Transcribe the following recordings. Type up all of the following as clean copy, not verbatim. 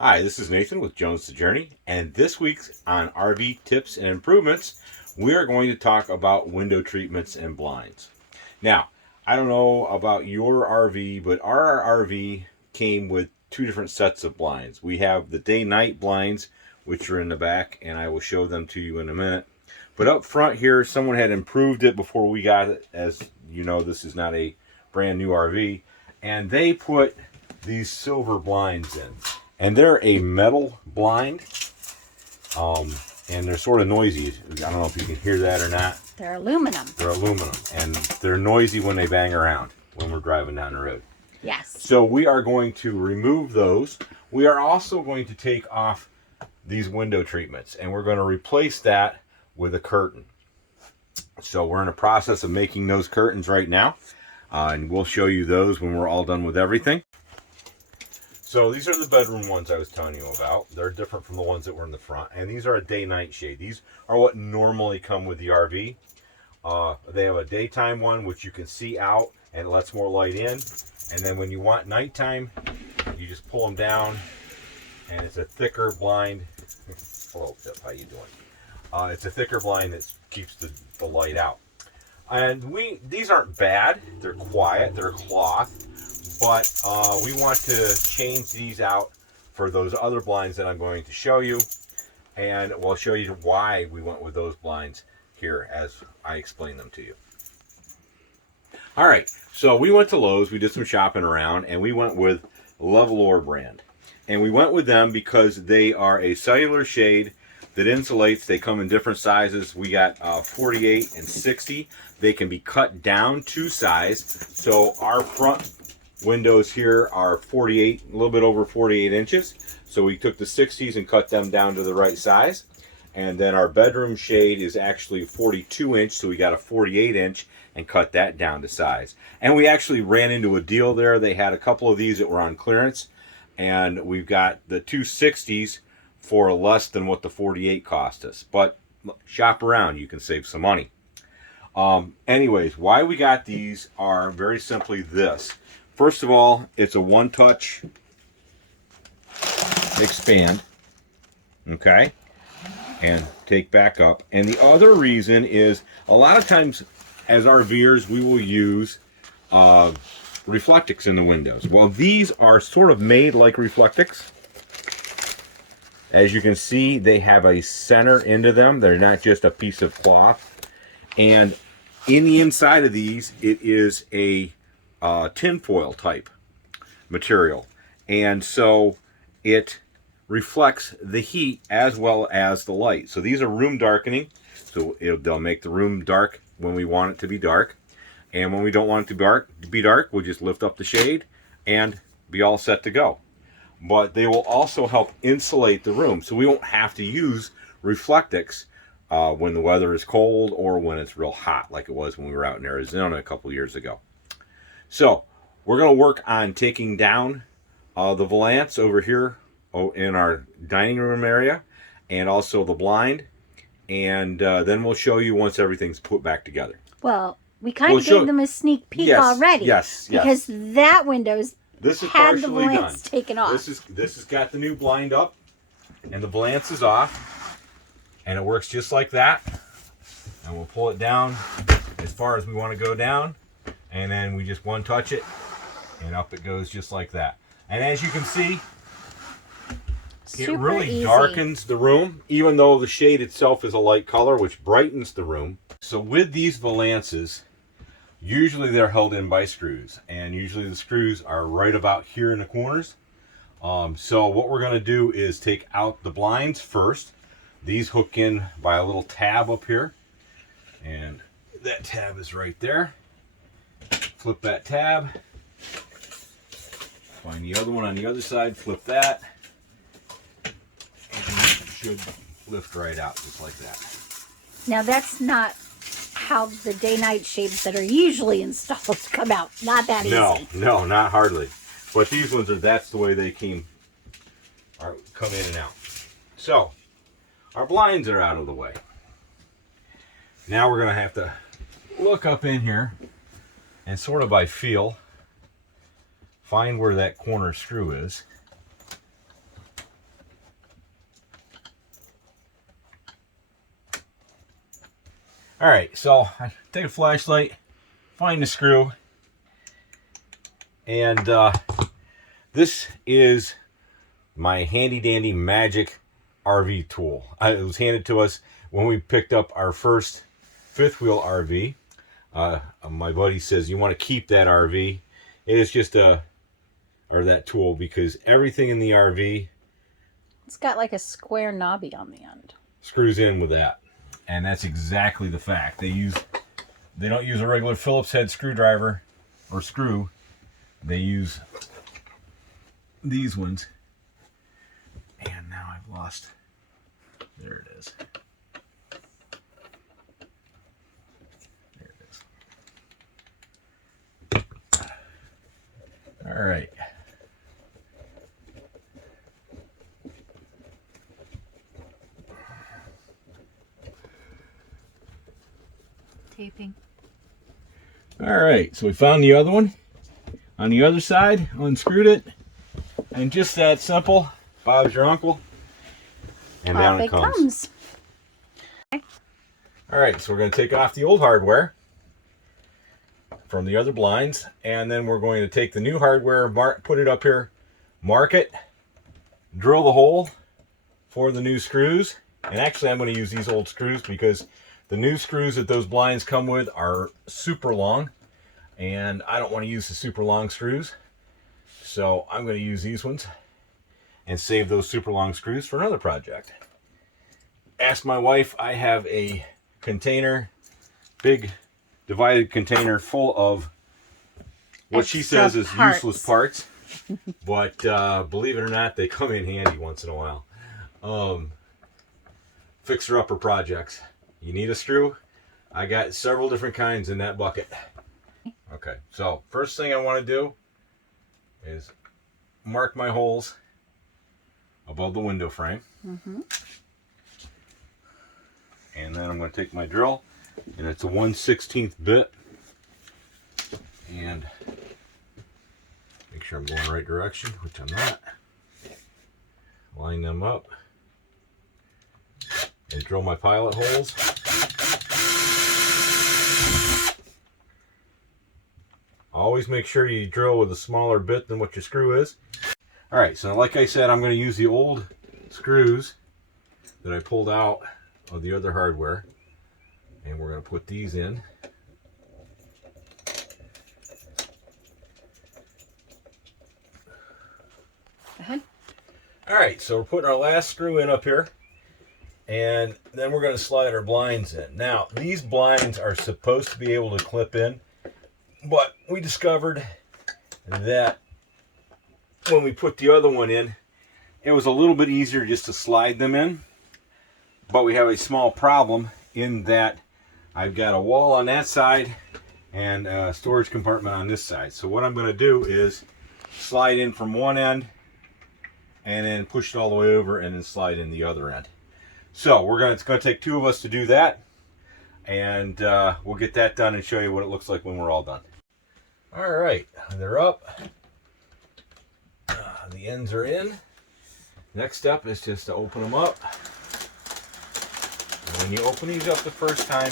Hi, this is Nathan with Jones the Journey, and this week's on RV Tips and Improvements, we are going to talk about window treatments and blinds. Now, I don't know about your RV, but our RV came with two different sets of blinds. We have the day-night blinds, which are in the back, and I will show them to you in a minute. But up front here, someone had improved it before we got it. As you know, this is not a brand new RV, and they put these silver blinds in. And they're a metal blind, and they're sort of noisy. I don't know if you can hear that or not. They're aluminum. They're aluminum, and they're noisy when they bang around when we're driving down the road. Yes. So we are going to remove those. We are also going to take off these window treatments, and we're going to replace that with a curtain. So we're in the process of making those curtains right now, and we'll show you those when we're all done with everything. So these are the bedroom ones I was telling you about. They're different from the ones that were in the front. And these are a day-night shade. These are what normally come with the RV. They have a daytime one, which you can see out and lets more light in. And then when you want nighttime, you just pull them down. And it's a thicker blind. Hello, Pip, how you doing? It's a thicker blind that keeps the light out. And these aren't bad. They're quiet. They're cloth. But we want to change these out for those other blinds that I'm going to show you. And we'll show you why we went with those blinds here as I explain them to you. All right, so we went to Lowe's. We did some shopping around, and we went with Levolor brand. And we went with them because they are a cellular shade that insulates. They come in different sizes. We got 48 and 60. They can be cut down to size. So our front windows here are 48, a little bit over 48 inches. So we took the 60s and cut them down to the right size. And then our bedroom shade is actually 42 inch. So we got a 48 inch and cut that down to size. And we actually ran into a deal there. They had a couple of these that were on clearance. And we've got the two 60s for less than what the 48 cost us. But shop around, you can save some money. Anyways, why we got these are very simply this. First of all, it's a one-touch expand, okay, and take back up. And the other reason is a lot of times as RVers, we will use reflectics in the windows. Well, these are sort of made like reflectics. As you can see, they have a center into them. They're not just a piece of cloth. And in the inside of these, it is a tinfoil type material, and so it reflects the heat as well as the light. So these are room darkening, so they'll make the room dark when we want it to be dark, and when we don't want it to be dark, we'll just lift up the shade and be all set to go. But they will also help insulate the room, so we won't have to use reflectics when the weather is cold or when it's real hot, like it was when we were out in Arizona a couple years ago. So we're going to work on taking down the valance over here in our dining room area, and also the blind, and then we'll show you once everything's put back together. Well, we kind of gave them a sneak peek already. Yes. Because that window's had the valance taken off. This has got the new blind up, and the valance is off, and it works just like that. And we'll pull it down as far as we want to go down. And then we just one touch it, and up it goes just like that. And as you can see, it really darkens the room, even though the shade itself is a light color, which brightens the room. So with these valances, usually they're held in by screws, and usually the screws are right about here in the corners. So what we're going to do is take out the blinds first. These hook in by a little tab up here, and that tab is right there. Flip that tab, find the other one on the other side, flip that, and it should lift right out just like that. Now that's not how the day-night shades that are usually installed come out. Not that easy. No, not hardly. But these ones that's the way they come in and out. So, our blinds are out of the way. Now we're going to have to look up in here and sort of by feel find where that corner screw is, All right, so I take a flashlight, find the screw, and this is my handy dandy magic RV tool. It was handed to us when we picked up our first fifth wheel RV. My buddy says, you want to keep that RV. It is just that tool, because everything in the RV, It's got like a square knobby on the end. Screws in with that. And that's exactly the fact. They don't use a regular Phillips head screwdriver or screw. They use these ones. And now I've lost. There it is. There it is. All right. Taping. All right, so we found the other one. On the other side, unscrewed it. And just that simple. Bob's your uncle. And down it comes. All right, so we're going to take off the old hardware from the other blinds, and then we're going to take the new hardware, put it up here, mark it, drill the hole for the new screws. And actually, I'm going to use these old screws because the new screws that those blinds come with are super long, and I don't want to use the super long screws. So I'm going to use these ones and save those super long screws for another project. Ask my wife. I have a container, big divided container full of what she says is useless parts. But believe it or not, they come in handy once in a while. Fixer-upper projects. You need a screw? I got several different kinds in that bucket. Okay, so first thing I want to do is mark my holes above the window frame. And then I'm going to take my drill, and it's a 1/16 bit, and make sure I'm going the right direction, which I'm not. Line them up and drill my pilot holes. Always make sure you drill with a smaller bit than what your screw is. All right, so like I said, I'm going to use the old screws that I pulled out of the other hardware, and we're going to put these in. Go ahead. All right, so we're putting our last screw in up here, and then we're going to slide our blinds in. Now, these blinds are supposed to be able to clip in, but we discovered that when we put the other one in, it was a little bit easier just to slide them in. But we have a small problem in that I've got a wall on that side and a storage compartment on this side. So what I'm going to do is slide in from one end and then push it all the way over and then slide in the other end. So it's going to take two of us to do that, and we'll get that done and show you what it looks like when we're all done. All right, they're up. The ends are in. Next step is just to open them up. And when you open these up the first time,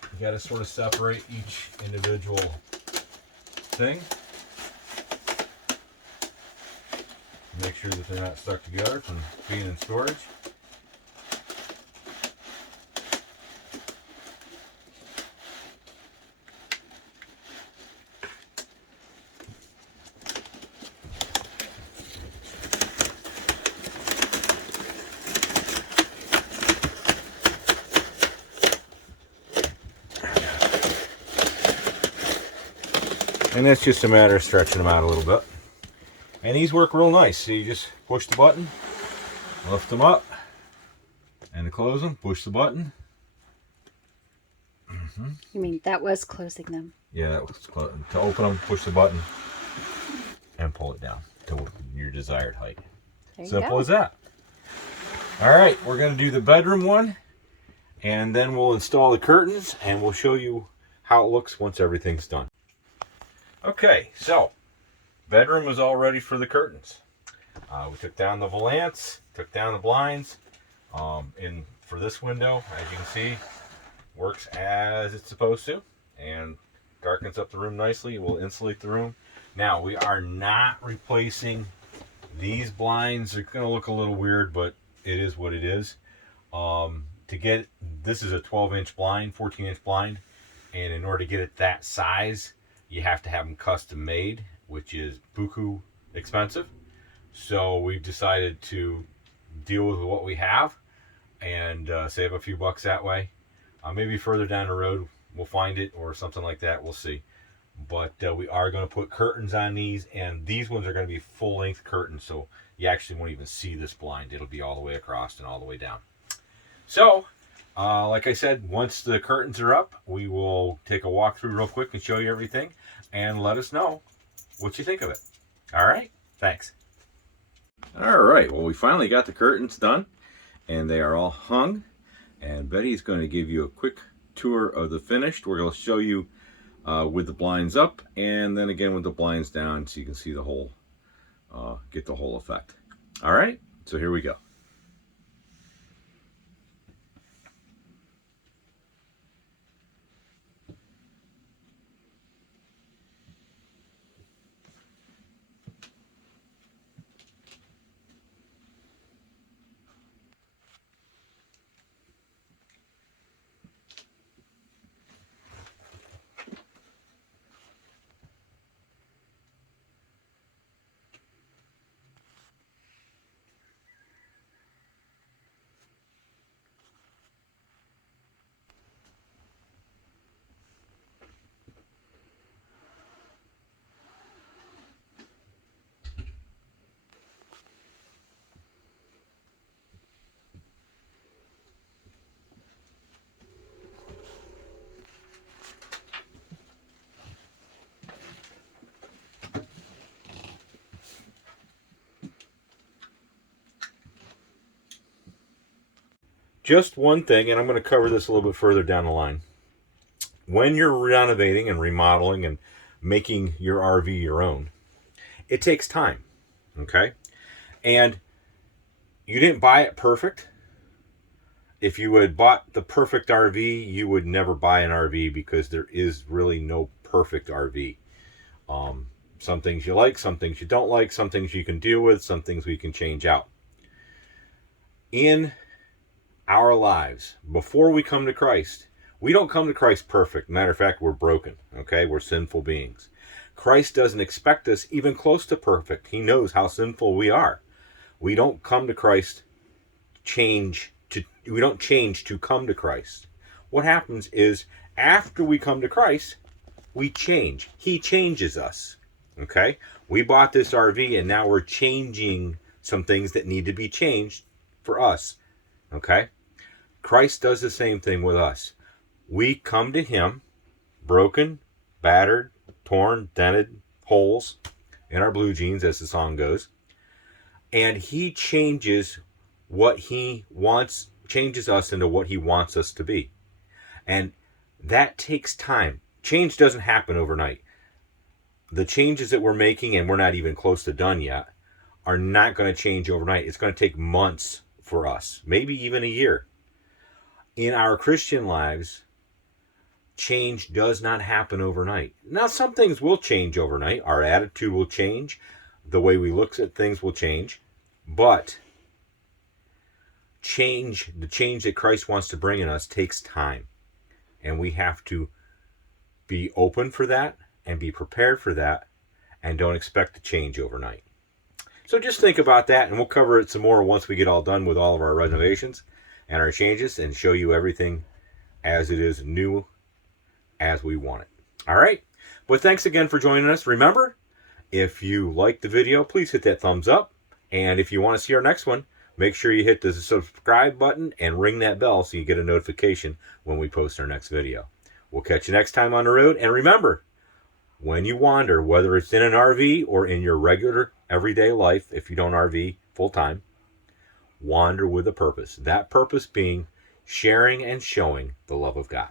you got to sort of separate each individual thing. Make sure that they're not stuck together from being in storage. And that's just a matter of stretching them out a little bit. And these work real nice. So you just push the button, lift them up, and to close them, push the button. You mean that was closing them? Yeah, that was close. To open them, push the button, and pull it down to your desired height. Simple as that. All right, we're going to do the bedroom one, and then we'll install the curtains, and we'll show you how it looks once everything's done. Okay, so bedroom is all ready for the curtains. We took down the volants, took down the blinds. For this window, as you can see, works as it's supposed to and darkens up the room nicely. It will insulate the room. Now, we are not replacing these blinds. They're going to look a little weird, but it is what it is. This is a 12-inch blind, 14-inch blind, and in order to get it that size, you have to have them custom made, which is buku expensive. So we've decided to deal with what we have and save a few bucks that way. Maybe further down the road we'll find it or something like that. We'll see. But we are going to put curtains on these, and these ones are going to be full-length curtains, so you actually won't even see this blind. It'll be all the way across and all the way down. So, like I said, once the curtains are up, we will take a walk through real quick and show you everything, and let us know what you think of it. All right? Thanks. All right. Well, we finally got the curtains done, and they are all hung. And Betty's going to give you a quick tour of the finished. We're going to show you with the blinds up, and then again with the blinds down, so you can see the whole, get the whole effect. All right, so here we go. Just one thing, and I'm going to cover this a little bit further down the line. When you're renovating and remodeling and making your RV your own, it takes time, okay? And you didn't buy it perfect. If you had bought the perfect RV, you would never buy an RV, because there is really no perfect RV. Some things you like, some things you don't like, some things you can deal with, some things we can change out. In our lives, before we come to Christ, we don't come to Christ perfect. Matter of fact, we're broken, okay? We're sinful beings. Christ doesn't expect us even close to perfect. He knows how sinful we are. We don't come to Christ we don't change to come to Christ. What happens is, after we come to Christ, we change. He changes us, okay? We bought this RV, and now we're changing some things that need to be changed for us, okay? Christ does the same thing with us. We come to him broken, battered, torn, dented, holes in our blue jeans, as the song goes, and he changes what he wants, changes us into what he wants us to be. And that takes time. Change doesn't happen overnight. The changes that we're making, and we're not even close to done yet, are not going to change overnight. It's going to take months for us, maybe even a year. In our Christian lives, change does not happen overnight. Now, some things will change overnight. Our attitude will change. The way we look at things will change. But the change that Christ wants to bring in us takes time. And we have to be open for that and be prepared for that, and don't expect to change overnight. So just think about that, and we'll cover it some more once we get all done with all of our renovations and our changes, and show you everything as it is, new as we want it. All right. But thanks again for joining us. Remember, if you like the video, please hit that thumbs up. And if you want to see our next one, make sure you hit the subscribe button and ring that bell so you get a notification when we post our next video. We'll catch you next time on the road. And remember, when you wander, whether it's in an RV or in your regular everyday life, if you don't RV full time, wander with a purpose. That purpose being sharing and showing the love of God.